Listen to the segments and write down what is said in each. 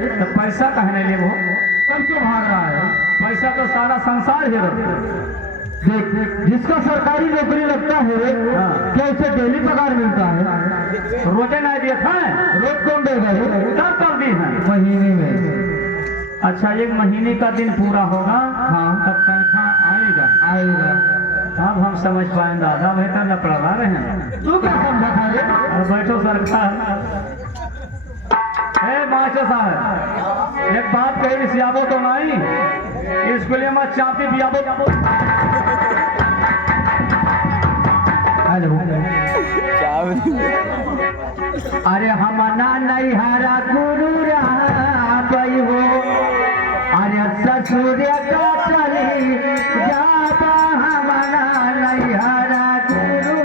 तो पैसा कहे नहीं ले वो कब क्यों भाग रहा है? पैसा तो सारा संसार है देख जिसका सरकारी नौकरी लगता है क्या उसे डेली पगार मिलता है? रोजे नहीं दिए था रोज कौन देगा? कब कर दी है महीने में। अच्छा 1 महीने का दिन पूरा होगा हाँ तब तनख्वाह आएगा आएगा। अब हम समझ पाए दादा बेहतर न पढ़वा रहे हैं तू क्या समझा था रे? और बैठो सरकार मास्टर साहब एक बात कही सियाबो तो नहीं स्कूल में चापी बियाबो हेलो अरे हम नहीं हारा गुरु रही हो अरे ससुर का चली जाता हम नहीं हारा गुरु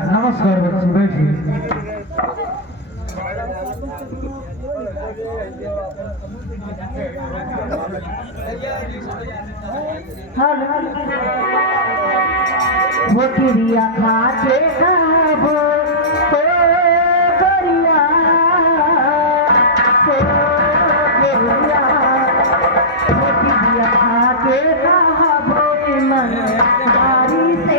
नमस्कार बच्चे बैठिए। वो चिड़िया खाते खाबो ओ गरिया ओ गरिया वो चिड़िया खाते खाबो मन हारी से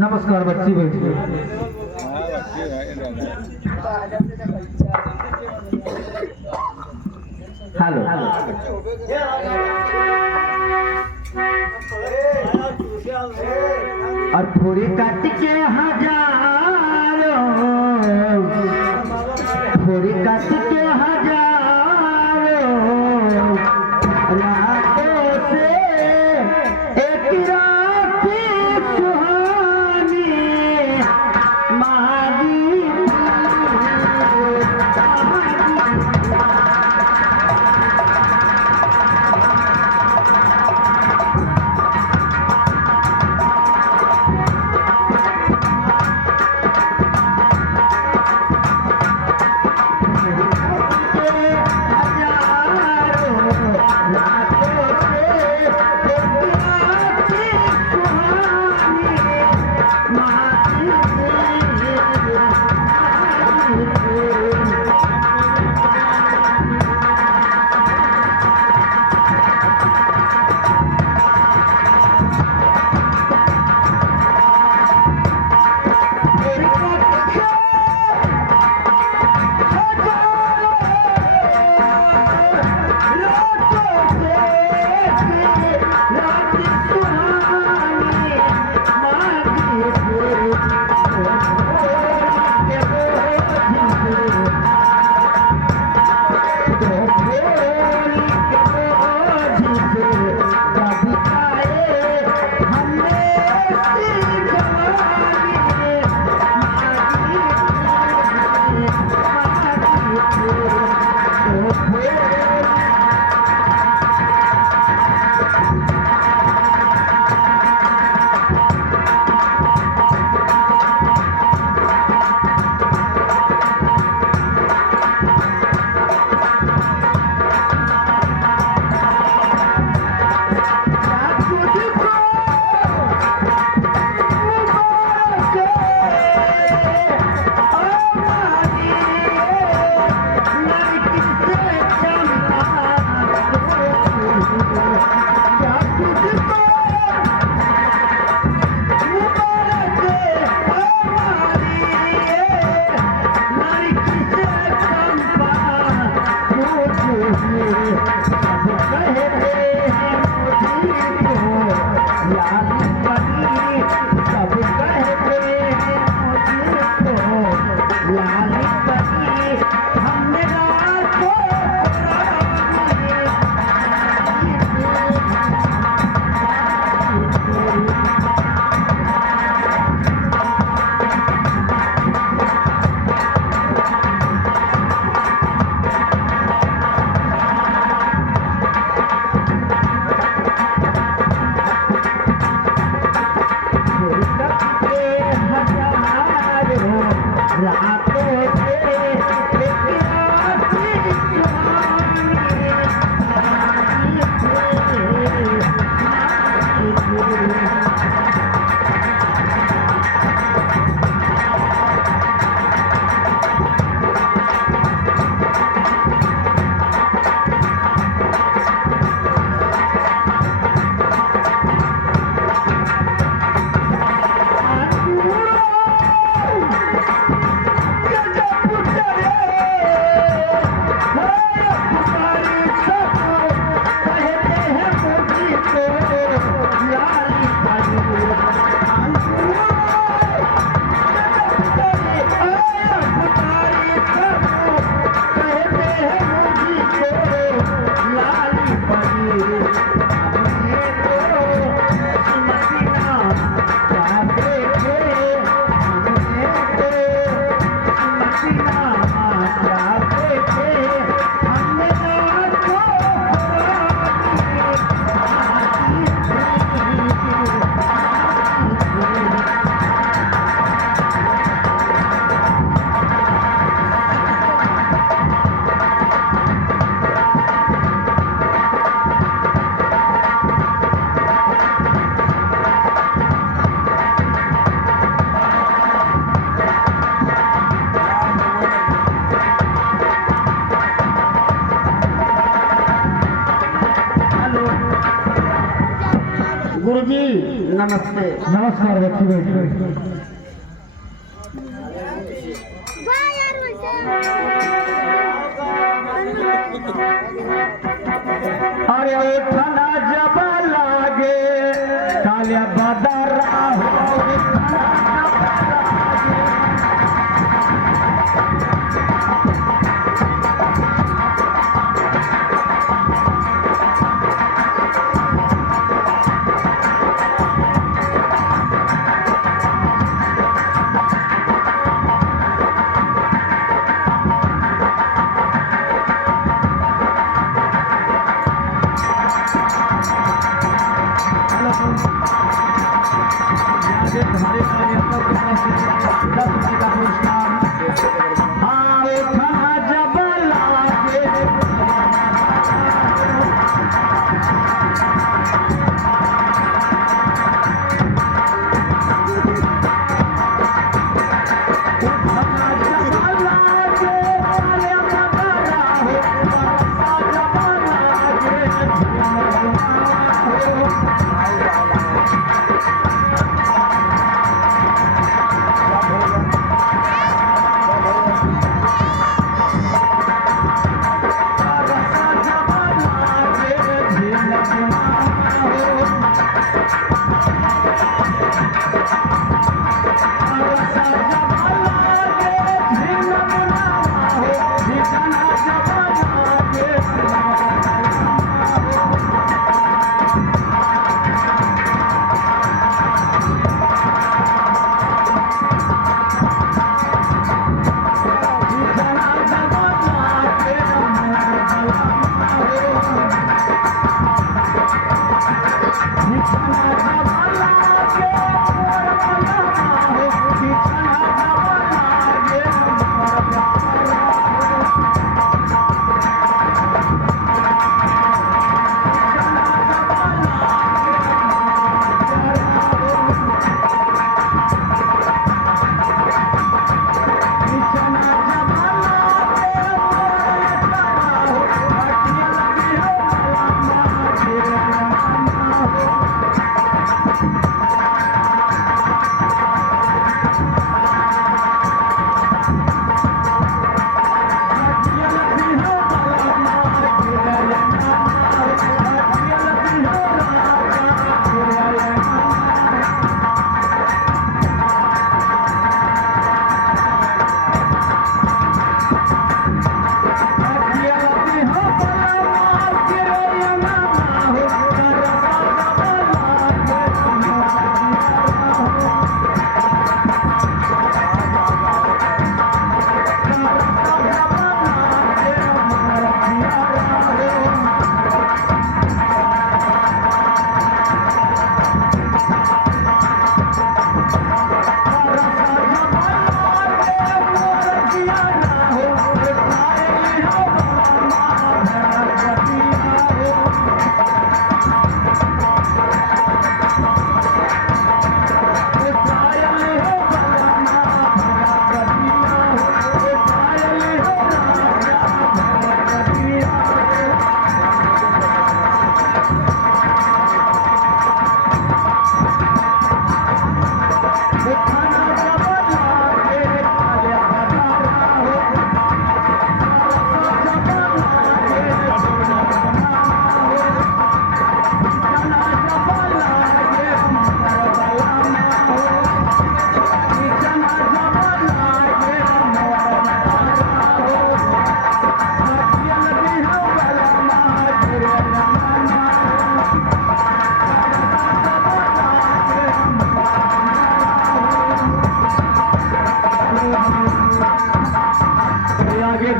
नमस्कार बच्ची बैठिए। हेलो और थोड़ी काट के हजारों, थोड़ी काट के हजारों रातों से एक रात सुहानी महादी नमस्ते। नमस्कार बच्ची बैठिए। अरे उठना जब लागे कालिया बदरा हो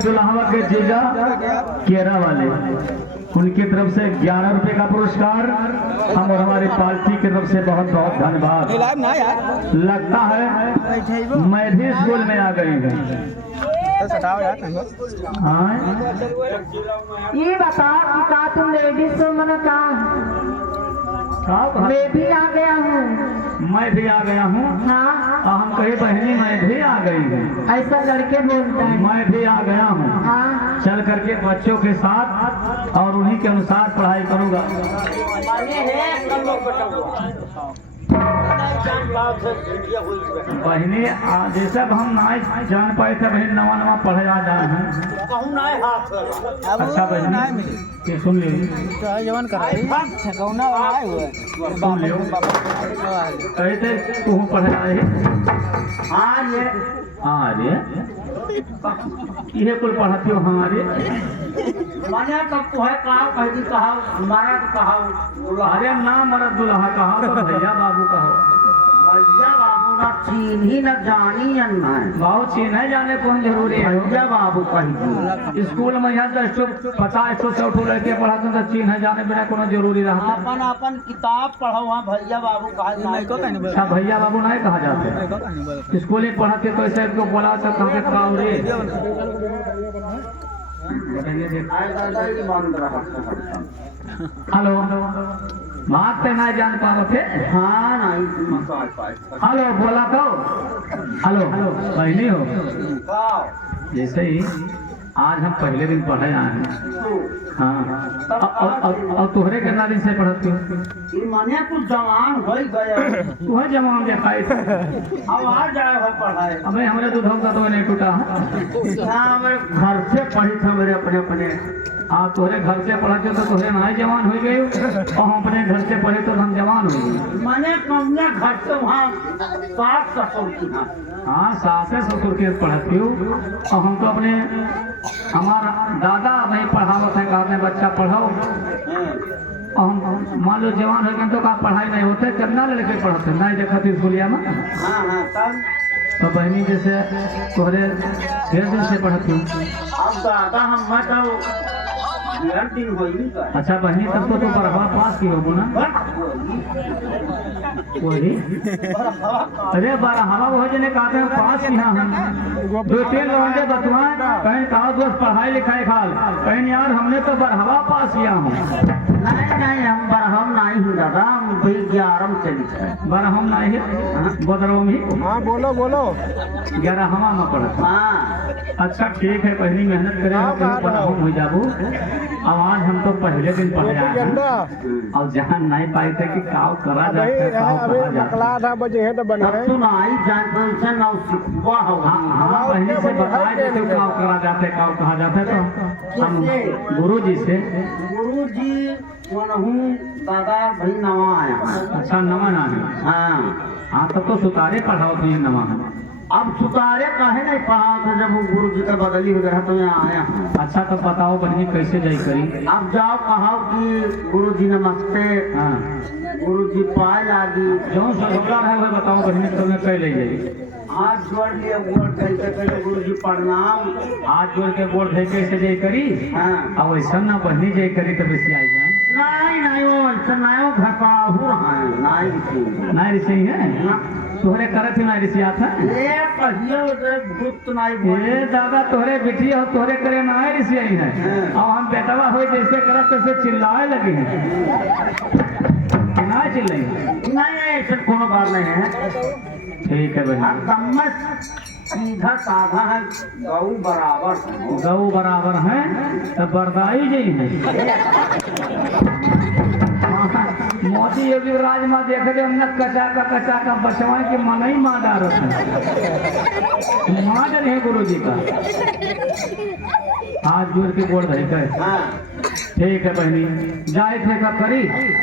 दुल्हा के जीजा केरा वाले उनकी तरफ से 11 रुपए का पुरस्कार हम और हमारी पार्टी की तरफ से बहुत बहुत धन्यवाद। लगता है मैं भी स्कूल में आ गई हूँ। ये बता कि का तुम लेडीज हो मन का? मैं भी आ गया हूँ। मैं भी आ गया हूँ। हाँ हम कहे बहनी मैं भी आ गई हूँ। ऐसा लड़के बोलता है। मैं भी आ गया हूँ। हाँ चल करके बच्चों के साथ और उन्हीं के अनुसार पढ़ाई करूँगा। बहनी जैसे हम ना जान पाए थे बहन नवा नवा पढ़े आ जाए हैं। अच्छा बहनी ये सुन लीजिए जवान करा सुन लियो कहते तू पढ़े आए हाँ रे ये कुल पढ़ाती हो हमारे मैंने कब तो है कहा कहती कहा मरद कहा अरे ना मरद दुल्हा कहा तो भैया बाबू कहो भैया बाबू ना चीन ही न जानी अन्ना बाबू चीन है जाने कौन जरूरी है भैया बाबू कही स्कूल में यहाँ 50 100 लड़के पढ़ाते हैं तो चीन है जाने बिना कोनो जरूरी रहता अपन अपन किताब पढ़ो वहाँ भैया बाबू कहा अच्छा भैया बाबू नहीं कहा जाते स्कूल में पढ़ाते तो ऐसे इनको बोला तो कहा काऊ रे हेलो बात पे ना जान पाओ थे हाँ नहीं हेलो बोला तो हेलो पहले हो जैसे ही आज हम पहले दिन पढ़े आए हैं हाँ और तुहरे कितना दिन से पढ़ती हो मने कुछ जवान हो गए तुहे जवान दिखाई अब आ जाए हो पढ़ाए अबे हमारे दूध का तो नहीं टूटा मेरे घर से पढ़ी था मेरे अपने अपने हाँ तोहरे घर से पढ़ते तो तोहरे ना जवान हो गए और हम अपने घर से पढ़े तो हम जवान हो गए मैंने कमने घर से वहाँ सास ससुर की हाँ सास ससुर के पढ़ती हूँ और हम तो अपने हमारा दादा नहीं पढ़ावत है कहते हैं बच्चा पढ़ाओ और हम मान लो जवान हो गए तो का पढ़ाई नहीं होते कितना लड़के पढ़ते नहीं देखा थी स्कूलिया में हाँ हाँ तब तो बहनी जैसे तोहरे 1.5 दिन से पढ़ती हूँ अब दादा हम तो 1.5 दिन हो ही गए अच्छा बहनी तब तो बरहवा पास की होगी ना वही अरे बरहवा वो जने कहते हैं पास की हाँ हम 2-3 लौंडे बतवाएं कहीं कहा दोस्त पढ़ाई लिखाई खाल कहीं यार हमने तो बरहवा पास किया हूँ नहीं हम बरहम नहीं हूँ दादा हम 11 से लिखे बरहम नहीं है बदरवा में हाँ बोलो बोलो 11वां में पढ़ता हाँ अच्छा ठीक है पहली मेहनत करें बरहम हो जाबू अब आज हम तो पहले दिन पढ़े आए हैं और जहाँ नहीं पाए थे कि काव करा जाता है काव कहा जाता है था बजे है तो बन अब तो नहीं जान से ना सीखवा हो हाँ पहले से बताए देते काव करा जाते है काव कहा जाता है तो हम गुरु जी से गुरु जी दादा भाई नवा आया अच्छा नवा नानी हाँ हाँ तब तो सुतारे पढ़ाओ तो ये नवा है अब सुतारे काहे नहीं पढ़ा था जब वो गुरु जी का बदली हो गया तो यहाँ आया हूँ अच्छा तो बताओ बहनी कैसे जाई करी अब जाओ कहो कि गुरु जी नमस्ते हाँ गुरु जी पाए लागी जो सरोकार है वह बताओ बहनी तुम्हें कह ले जाइए हाथ जोड़ लिए गोड़ कहते गुरु जी प्रणाम हाथ जोड़ के गोड़ धे कैसे जाई करी हाँ अब ऐसा ना बहनी जाई करी तो बेसी आई जाए नहीं वो ऐसा नहीं वो घटाहू नहीं नहीं ऋषि है तोहरे करे थे नहीं ऋषि आता ये कहिए गुप्त नहीं ये दादा तोहरे बिटिया हो तोहरे करे ना ऋषि आई है और हम बेटवा हो जैसे करब तैसे चिल्लाए लगे हैं ना चिल्लाई नहीं ऐसे कोनो बात नहीं है ठीक है बहन एकदम सीधा साधा है गऊ बराबर गऊ बराबर है तो बरदाई जी है मोदी योगी राजमा देख रहे हमने कचा का बचवाए के मन ही माँ डाल माँ डर है गुरु जी का हाथ जोड़ के बोल रहे थे हाँ ठीक है बहनी जाए थे का करी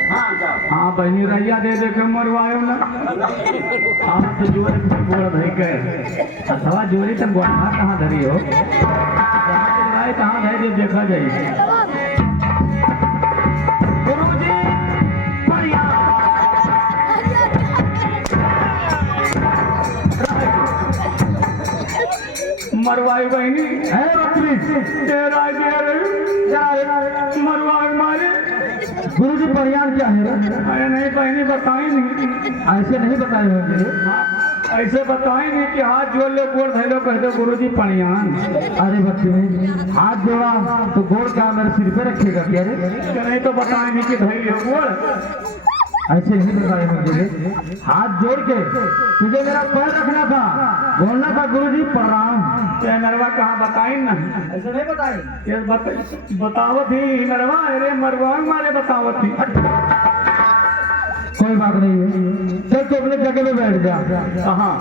हाँ जाओ हाँ बहनी रैया दे दे के मरवायो ना हाथ जोड़ के बोल रहे के अथवा जोड़ी तक गोठा कहाँ धरी हो कहाँ धरी देखा जाए मरवाई बहनी है मरवाई मारे गुरु जी परियार क्या है अरे नहीं बहनी बताई नहीं ऐसे नहीं बताए होंगे ऐसे बताई नहीं कि हाथ जोड़ लो गोड़ धै लो कह दो गुरु जी पणियान अरे बच्चे भाई हाथ जोड़ा तो गोड़ क्या मेरे सिर पे रखेगा क्या रे नहीं तो बताए नहीं कि धै लो गोड़ ऐसे नहीं बताए मुझे हाथ जोड़ के तुझे मेरा पैर रखना था बोलना था गुरु जी प्रणाम नरवा कहाँ बताई नहीं ऐसे नहीं बताए ये बतावत ही नरवा अरे मरवा मारे बतावत ही कोई बात नहीं है, चल तो अपने जगह पे बैठ जा। कहाँ?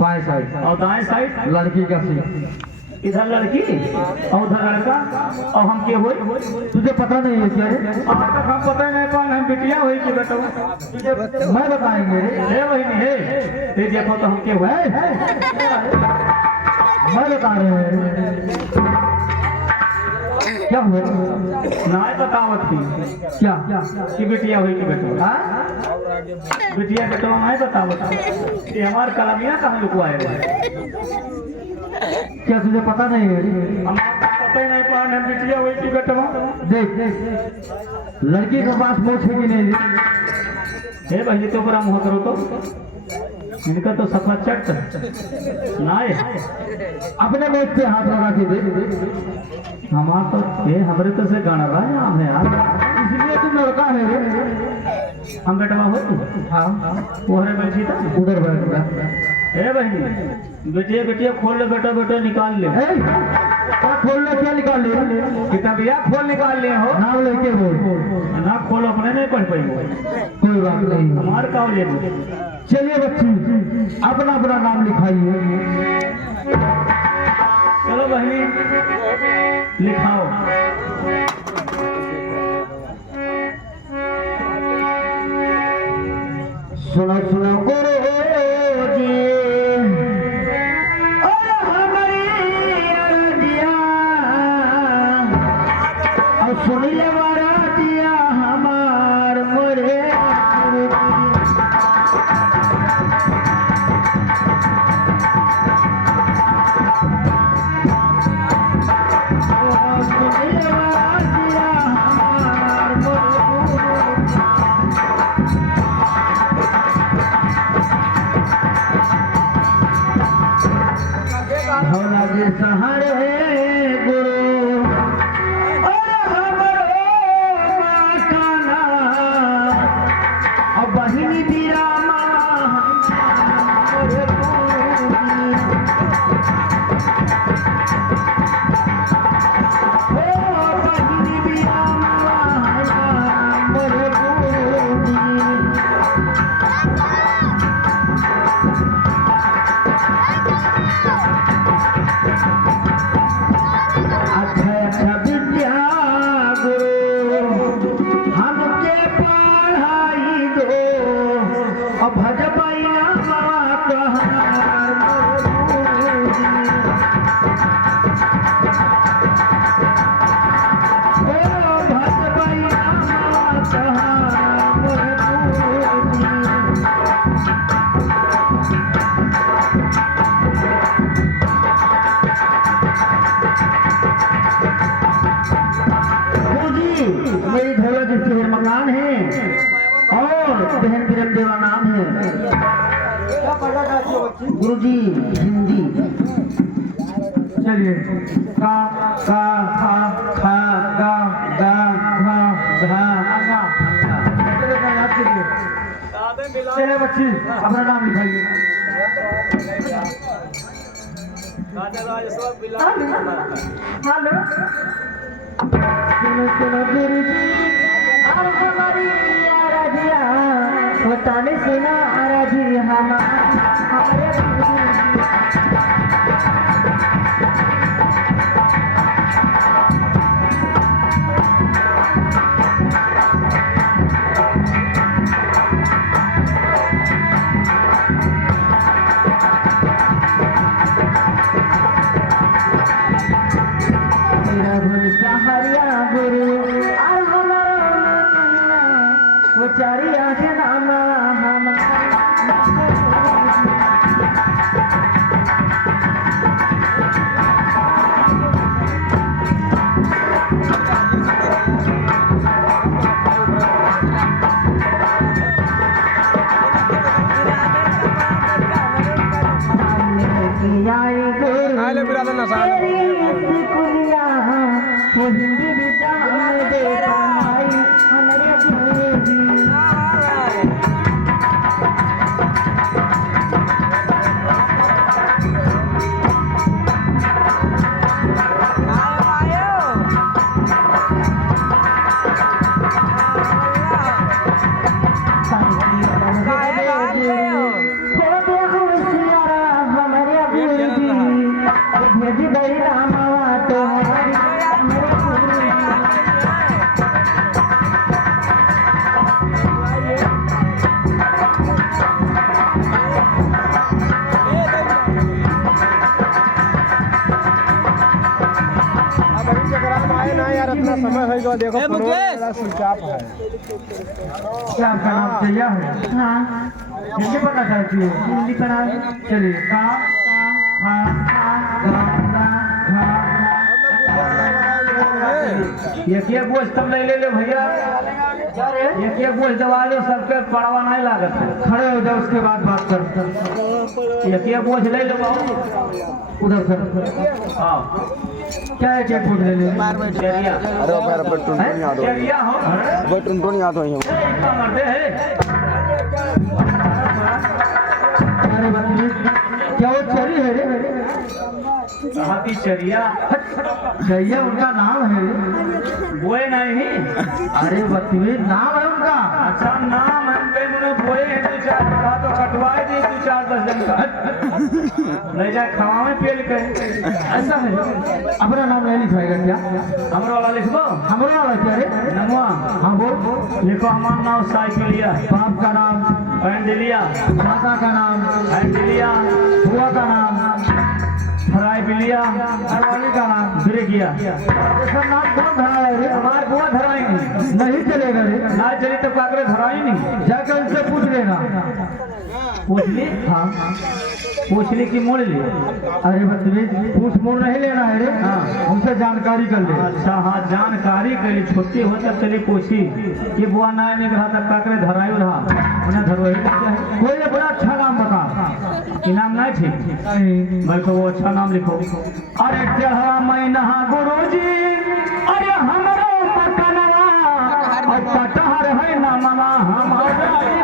बाएं साइड और दाएं साइड लड़की का सीट। इधर लड़की और उधर लड़का, और हम के हुए? तुझे पता नहीं है क्या है? अब तक हम पता नहीं कौन हम बिटिया हुई कि बेटा मैं बताएंगे। है वही नहीं है। ये देखो तो हम के हुए? मैं बता रहे हैं क्या हुआ? ना बतावत थी क्या कि बिटिया हुई कि बेटा? हाँ? बिटिया बेटा नहीं बतावत। ये हमारे कलमिया कहाँ लुकवाए हुए? क्या तुझे पता नहीं है? हमारा पता ही नहीं कौन हम बिटिया हुई कि बेटा? देख लड़की के पास मोछ है कि नहीं? हे भैया तो बड़ा मुँह करो तो इनका तो सफा चट ना है। अपने मोछ पे हाथ लगा के दे। हमारा तो ये हमारे तो से गाना रहा है हम है यार, इसलिए तुम लड़का है रे। हम बेटवा हो हाँ वो है बैठी था उधर बैठ जा। हे बहनी बेटिया बेटिया खोल ले बेटा बेटा निकाल ले। क्या खोल ले? क्या निकाल ले? किताबिया खोल निकाल ले हो नाम लेके बोल। ना खोल अपने नहीं पढ़ पाएंगे। कोई बात नहीं। हमार का हो ये चलिए बच्ची अपना अपना नाम लिखाइए। चलो बहनी लिखाओ। सुनो सुनो करो जी और हमारी अरदिया और सुनिए दिया हमार मोरे भोला जी सहारे गुरु और हमरो काना और बहिनी दिया अच्छा विद्या गुरु हमके पढ़ाई दो और भजबैया मेरी धोला जी शहर मकान है और बहन बिरम देवा नाम है। गुरुजी हिंदी। चलिए का खा खा गा गा घा घा गा। चलिए बच्ची अपना नाम लिखाइए। हेलो सुनो सुनो गुरुजी और हमारी आराधिया होता नहीं सुना आराधी हमारे हरिया गुरु और हमारा वो चारी आंखें नामा वो हिंदी विद्या दे पाई हमारे गुरुजी ना यार, अपना समय है जो देखो स्विच ऑफ है। क्या आपका नाम चैया है? हाँ हिंदी पढ़ना चाहती हो? हिंदी पढ़ा चलिए का एक बोझ तब ले ले भैया, एक बोझ दबा लो, सबके पड़वा नहीं लागत है। खड़े हो जाओ, उसके बाद बात करते। एक बोझ ले लो उधर से हाँ क्या है, क्या बोल ले चेरिया अरे पैर पर टुनटुन याद हो, चेरिया हो वो टुनटुन याद हो ही इतना मरते हैं। अरे बदतमीज, क्या वो चरी है रे? कहा की चेरिया चैया उनका नाम है। बोए नहीं। अरे बदतमीज, नाम है उनका। अच्छा नाम है उनके, बोए हैं 2-4 कहा तो कटवाए दी 2-4-10 दिन का ले जाए खवावे पेल के। ऐसा है, अपना नाम नहीं लिखवाएगा क्या? हमरो वाला लिखबो, हमारा वाला क्या रे? नमवा हाँ बोल। लिखो हमारा नाम साइकिलिया, बाप का नाम, पैंडिलिया, माता का नाम, हैंडिलिया, बुआ का नाम, फ्राई बिलिया, घरवाली का नाम। ब्रिगिया। ये सब नाम कौन धरा है रे? हमारे बुआ धराएंगे, नहीं चलेगा रे। ना चली तो काकरे धराई नहीं। जाकर उनसे पूछ लेना। पूछ ली, हाँ, पूछ ली कि मोड़ ली। अरे बदतमीज, पूछ मोड़ नहीं लेना है रे। हाँ। उनसे जानकारी कर ले। अच्छा हाँ, जानकारी करी छोटी हो तब चली पूछी कि बुआ ना नहीं रहा तब काकरे धराई रहा, उन्हें धरोही चाहे। कोई अपना अच्छा नाम बता। इनाम नहीं ठीक, नहीं, बल्कि वो अच्छा नाम लिखो। अरे चढ़ा महीना गुरुजी, अरे हमरो मकनवा, और कटहर है ना मामा हमारा नहीं